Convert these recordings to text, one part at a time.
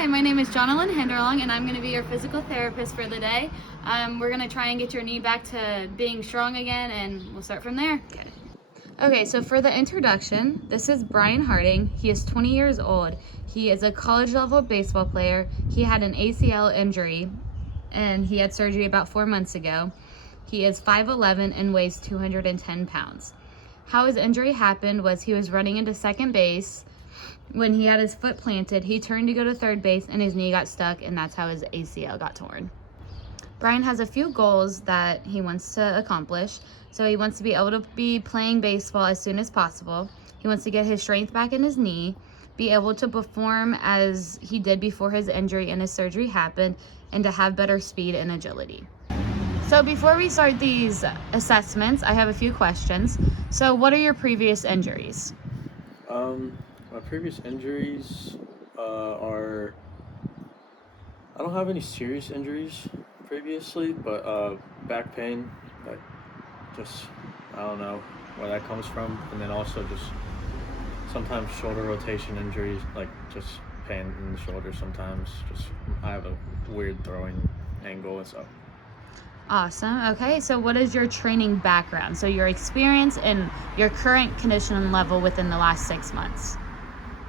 Hi, my name is Jhonnalyn Hinderlong, and I'm going to be your physical therapist for the day. We're going to try and get your knee back to being strong again, and we'll start from there. Okay, so for the introduction, this is Brian Harding. He is 20 years old. He is a college-level baseball player. He had an ACL injury, and he had surgery about 4 months ago. He is 5'11" and weighs 210 pounds. How his injury happened was he was running into second base. When he had his foot planted, he turned to go to third base and his knee got stuck, and that's how his ACL got torn. Brian has a few goals that he wants to accomplish. So he wants to be able to be playing baseball as soon as possible. He wants to get his strength back in his knee, be able to perform as he did before his injury and his surgery happened, and to have better speed and agility. So before we start these assessments, I have a few questions. So what are your previous injuries? My previous injuries are I don't have any serious injuries previously, but back pain, like just I don't know where that comes from, and then also just sometimes shoulder rotation injuries, like just pain in the shoulder. Sometimes just I have a weird throwing angle and stuff. Awesome. Okay, so what is your training background? So your experience and your current conditioning level within the last 6 months.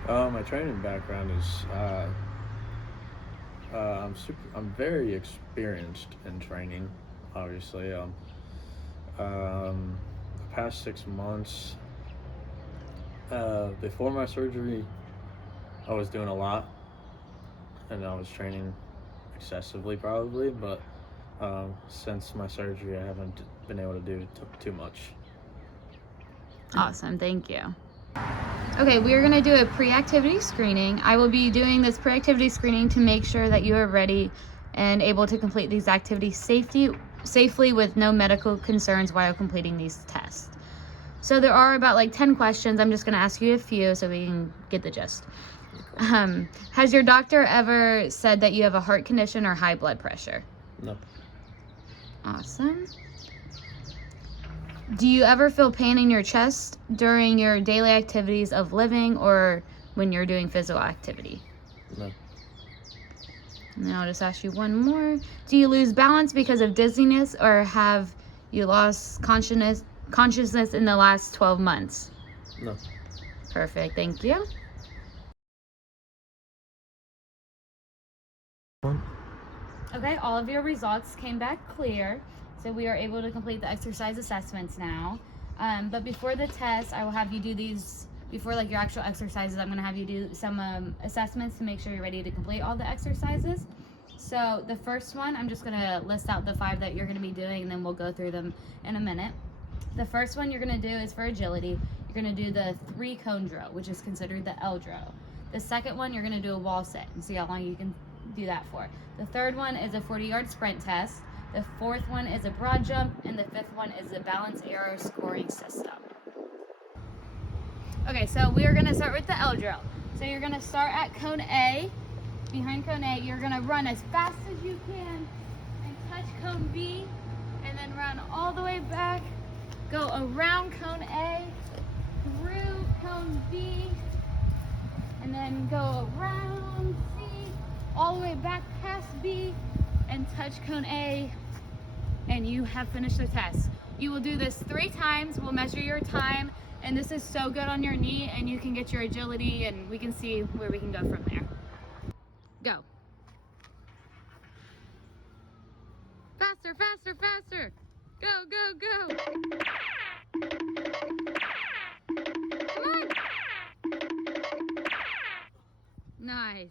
My training background is I'm very experienced in training. Obviously, the past 6 months, before my surgery, I was doing a lot, and I was training excessively probably. But since my surgery, I haven't been able to do too much. Awesome, thank you. Okay, we are going to do a pre-activity screening. I will be doing this pre-activity screening to make sure that you are ready and able to complete these activities safely with no medical concerns while completing these tests. So there are about like 10 questions. I'm just going to ask you a few so we can get the gist. Has your doctor ever said that you have a heart condition or high blood pressure? No. Awesome. Do you ever feel pain in your chest during your daily activities of living or when you're doing physical activity? No. And then I'll just ask you one more. Do you lose balance because of dizziness, or have you lost consciousness in the last 12 months? No. Perfect, thank you. Okay, all of your results came back clear, so we are able to complete the exercise assessments now. But before the test, I will have you do these, before like your actual exercises, I'm gonna have you do some assessments to make sure you're ready to complete all the exercises. So the first one, I'm just gonna list out the 5 that you're gonna be doing, and then we'll go through them in a minute. The first one you're gonna do is for agility. You're gonna do the 3-cone drill, which is considered the L drill. The second one, you're gonna do a wall sit and see how long you can do that for. The third one is a 40-yard sprint test. The fourth one is a broad jump, and the fifth one is a balance arrow scoring system. Okay, so we are gonna start with the L drill. So you're gonna start at cone A. Behind cone A, you're gonna run as fast as you can and touch cone B, and then run all the way back, go around cone A, through cone B, and then go around C, all the way back past B, and touch cone A, and you have finished the test. You will do this 3 times. We'll measure your time, and this is so good on your knee, and you can get your agility, and we can see where we can go from there. Go. Faster, faster, faster. Go, go, go. Come on. Nice.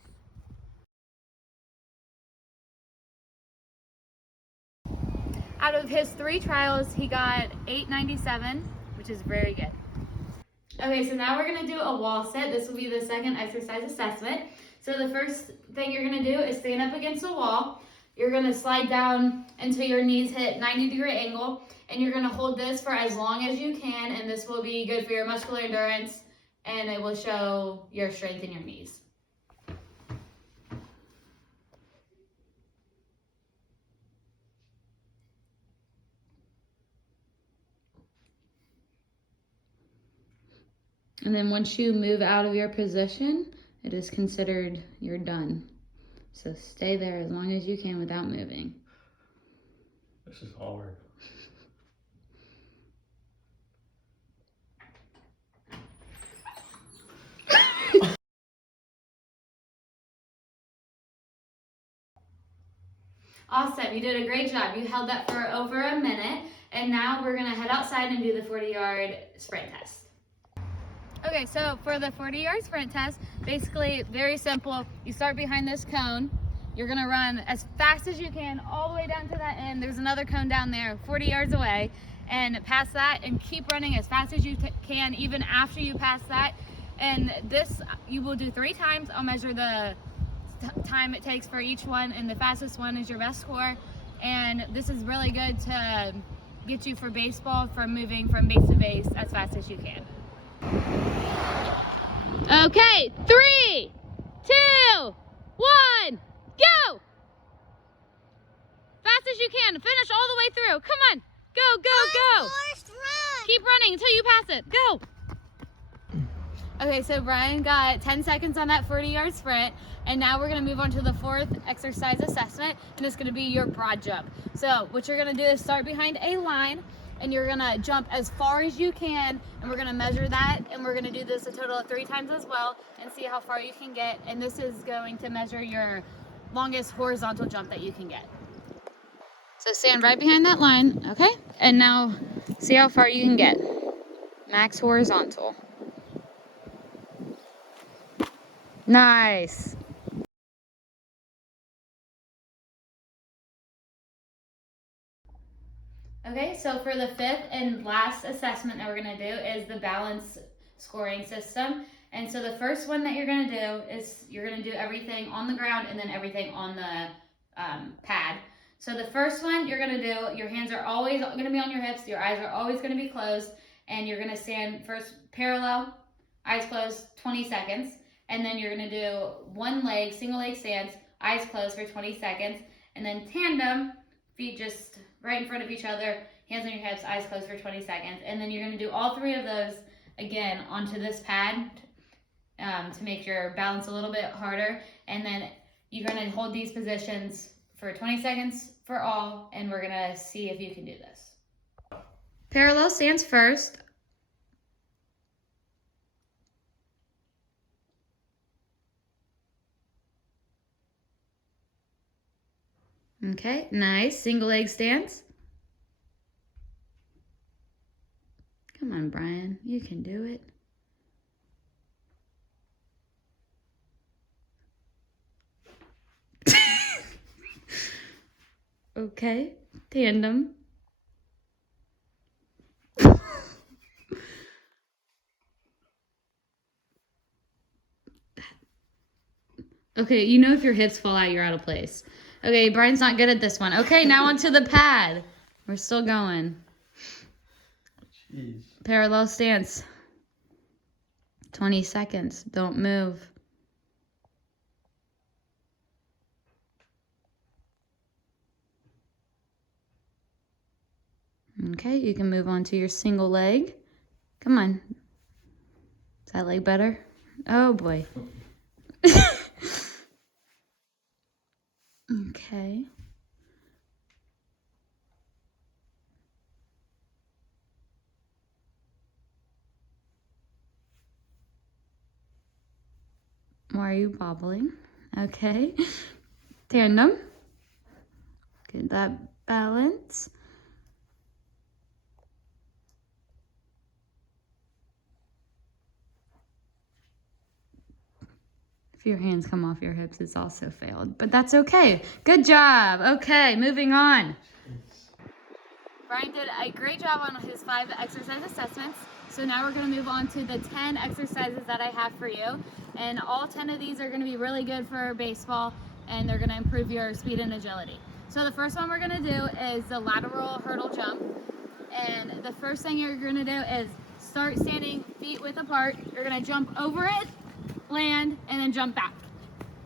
Out of his 3 trials, he got 897, which is very good. Okay, so now we're gonna do a wall sit. This will be the second exercise assessment. So the first thing you're gonna do is stand up against a wall. You're gonna slide down until your knees hit 90-degree angle, and you're gonna hold this for as long as you can, and this will be good for your muscular endurance, and it will show your strength in your knees. And then once you move out of your position, it is considered you're done. So stay there as long as you can without moving. This is hard. Awesome, you did a great job. You held that for over a minute, and now we're gonna head outside and do the 40-yard sprint test. Okay, so for the 40-yard sprint test, basically very simple. You start behind this cone. You're gonna run as fast as you can all the way down to that end. There's another cone down there 40 yards away, and pass that and keep running as fast as you can even after you pass that. And this you will do 3 times. I'll measure the time it takes for each one, and the fastest one is your best score. And this is really good to get you for baseball, from moving from base to base as fast as you can. Okay, 3, 2, 1, go! Fast as you can, finish all the way through. Come on, go, go, go. Keep running until you pass it, go. Okay, so Brian got 10 seconds on that 40-yard sprint, and now we're gonna move on to the 4th exercise assessment, and it's gonna be your broad jump. So what you're gonna do is start behind a line, and you're gonna jump as far as you can, and we're gonna measure that, and we're gonna do this a total of 3 times as well, and see how far you can get, and this is going to measure your longest horizontal jump that you can get. So stand right behind that line, okay? And now see how far you can get. Max horizontal. Nice. Okay, so for the 5th and last assessment that we're gonna do is the balance scoring system. And so the first one that you're gonna do is you're gonna do everything on the ground and then everything on the pad. So the first one you're gonna do, your hands are always gonna be on your hips, your eyes are always gonna be closed, and you're gonna stand first parallel, eyes closed, 20 seconds. And then you're gonna do one leg, single leg stance, eyes closed for 20 seconds. And then tandem, feet just right in front of each other, hands on your hips, eyes closed for 20 seconds. And then you're gonna do all 3 of those again onto this pad to make your balance a little bit harder. And then you're gonna hold these positions for 20 seconds for all, and we're gonna see if you can do this. Parallel stance first. Okay, nice. Single leg stance. Come on, Brian. You can do it. Okay, tandem. Okay, you know if your hips fall out, you're out of place. Okay, Brian's not good at this one. Okay, now onto the pad. We're still going. Jeez. Parallel stance. 20 seconds. Don't move. Okay, you can move on to your single leg. Come on. Is that leg better? Oh boy. Okay. Why are you wobbling? Okay. Tandem. Get that balance. If your hands come off your hips, it's also failed, but that's okay. Good job. Okay, moving on. Brian did a great job on his 5 exercise assessments. So now we're going to move on to the 10 exercises that I have for you. And all 10 of these are going to be really good for baseball, and they're going to improve your speed and agility. So the first one we're going to do is the lateral hurdle jump. And the first thing you're going to do is start standing feet width apart. You're going to jump over it, land, and then jump back.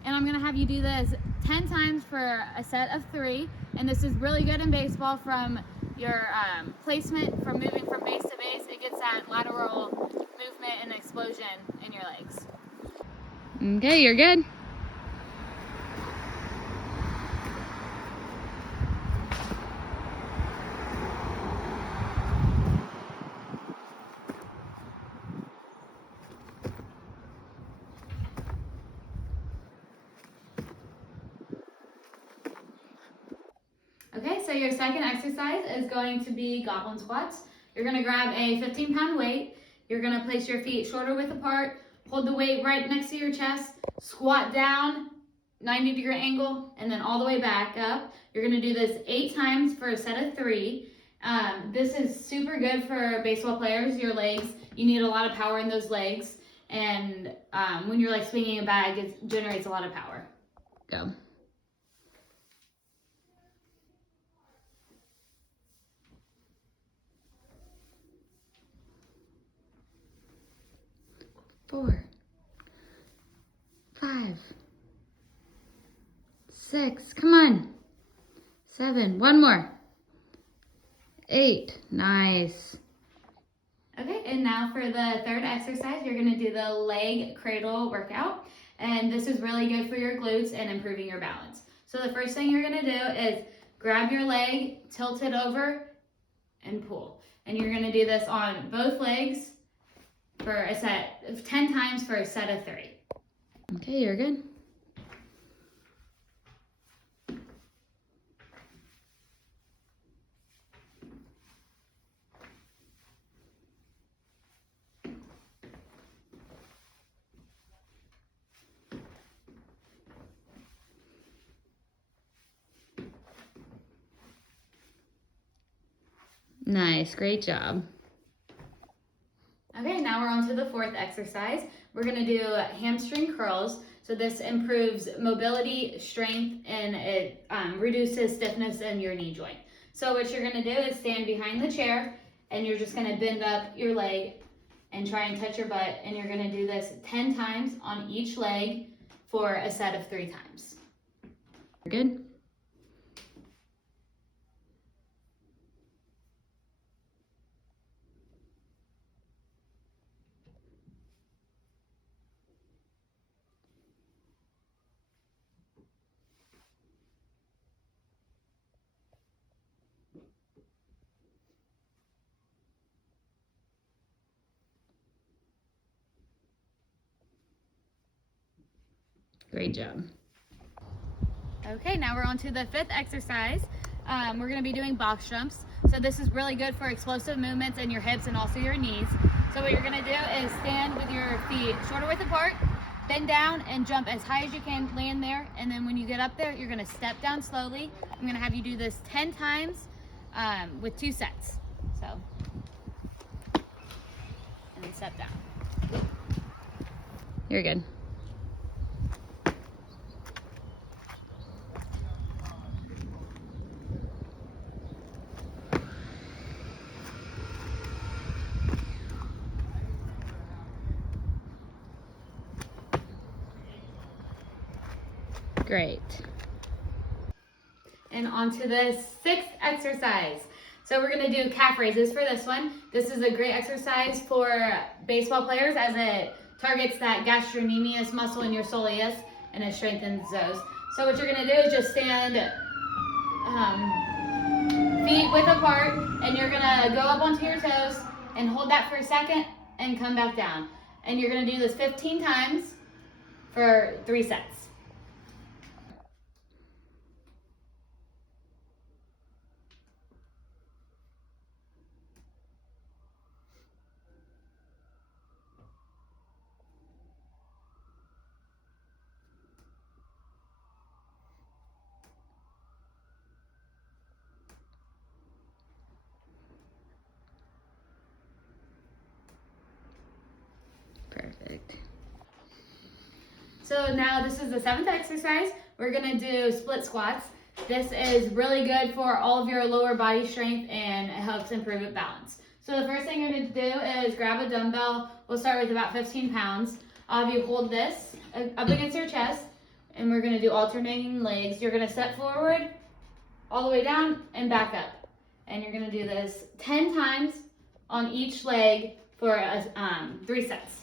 And I'm going to have you do this 10 times for a set of 3. And this is really good in baseball from your placement, from moving from base to base. It gets that lateral movement and explosion in your legs. Okay, you're good. your second exercise is going to be goblet squats. You're gonna grab a 15-pound weight. You're gonna place your feet shoulder width apart, hold the weight right next to your chest, squat down, 90-degree angle, and then all the way back up. You're gonna do this 8 times for a set of 3. This is super good for baseball players. Your legs, you need a lot of power in those legs. And when you're like swinging a bag, it generates a lot of power. Go. Four, 5, 6, come on. 7, one more. 8, nice. Okay, and now for the third exercise, you're gonna do the leg cradle workout. And this is really good for your glutes and improving your balance. So the first thing you're gonna do is grab your leg, tilt it over, and pull. And you're gonna do this on both legs for a set of 10 times for a set of 3. Okay, you're good. Nice, great job. Okay, now we're on to the fourth exercise. We're gonna do hamstring curls. So this improves mobility, strength, and it reduces stiffness in your knee joint. So what you're gonna do is stand behind the chair, and you're just gonna bend up your leg and try and touch your butt, and you're gonna do this 10 times on each leg for a set of 3 times. Good? Great job. Okay, now we're on to the fifth exercise. We're gonna be doing box jumps. So this is really good for explosive movements in your hips and also your knees. So what you're gonna do is stand with your feet shoulder width apart, bend down and jump as high as you can, land there. And then when you get up there, you're gonna step down slowly. I'm gonna have you do this 10 times with 2 sets. So, and then step down. You're good. Great. And on to the 6th exercise. So we're gonna do calf raises for this one. This is a great exercise for baseball players as it targets that gastrocnemius muscle in your soleus and it strengthens those. So what you're gonna do is just stand feet width apart, and you're gonna go up onto your toes and hold that for a second and come back down. And you're gonna do this 15 times for 3 sets. Perfect. So now this is the 7th exercise. We're gonna do split squats. This is really good for all of your lower body strength and it helps improve your balance. So the first thing you're gonna do is grab a dumbbell. We'll start with about 15 pounds. I'll have you hold this up against your chest and we're gonna do alternating legs. You're gonna step forward, all the way down and back up. And you're gonna do this 10 times on each leg for 3 sets.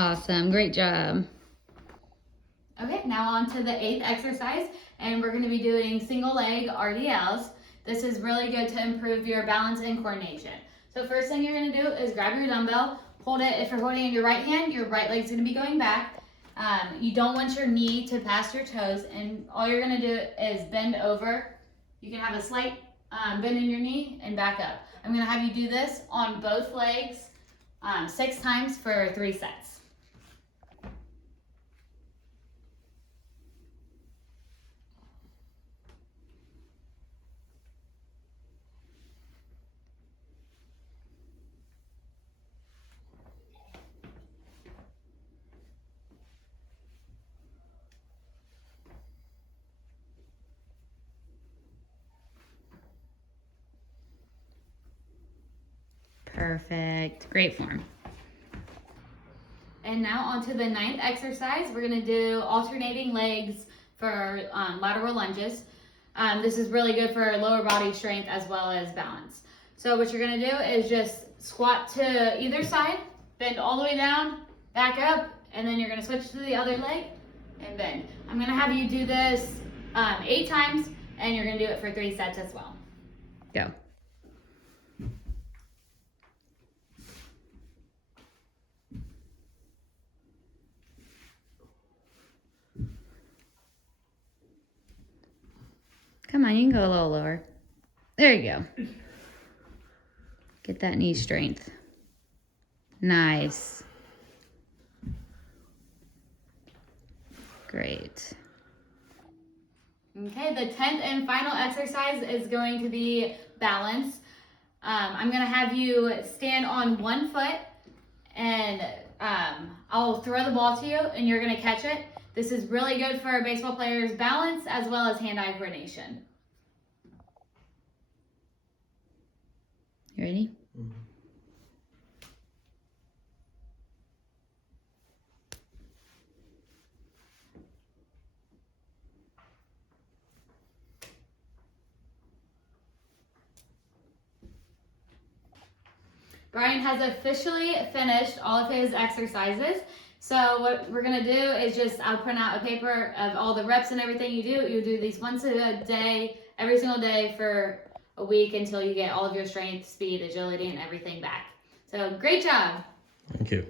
Awesome, great job. Okay, now on to the 8th exercise, and we're gonna be doing single leg RDLs. This is really good to improve your balance and coordination. So first thing you're gonna do is grab your dumbbell, hold it. If you're holding it in your right hand, your right leg's gonna be going back. You don't want your knee to pass your toes, and all you're gonna do is bend over. You can have a slight bend in your knee and back up. I'm gonna have you do this on both legs 6 times for 3 sets. Perfect, great form. And now on to the 9th exercise. We're gonna do alternating legs for lateral lunges. This is really good for lower body strength as well as balance. So what you're gonna do is just squat to either side, bend all the way down, back up, and then you're gonna switch to the other leg and bend. I'm gonna have you do this 8 times, and you're gonna do it for 3 sets as well. Go. Come on, you can go a little lower. There you go. Get that knee strength. Nice. Great. Okay, the 10th and final exercise is going to be balance. I'm gonna have you stand on one foot, and I'll throw the ball to you and you're gonna catch it. This is really good for baseball players' balance as well as hand-eye coordination. You ready? Mm-hmm. Brian has officially finished all of his exercises. So what we're gonna do is I'll print out a paper of all the reps and everything you do. You do these once a day, every single day for a week until you get all of your strength, speed, agility, and everything back. So great job. Thank you.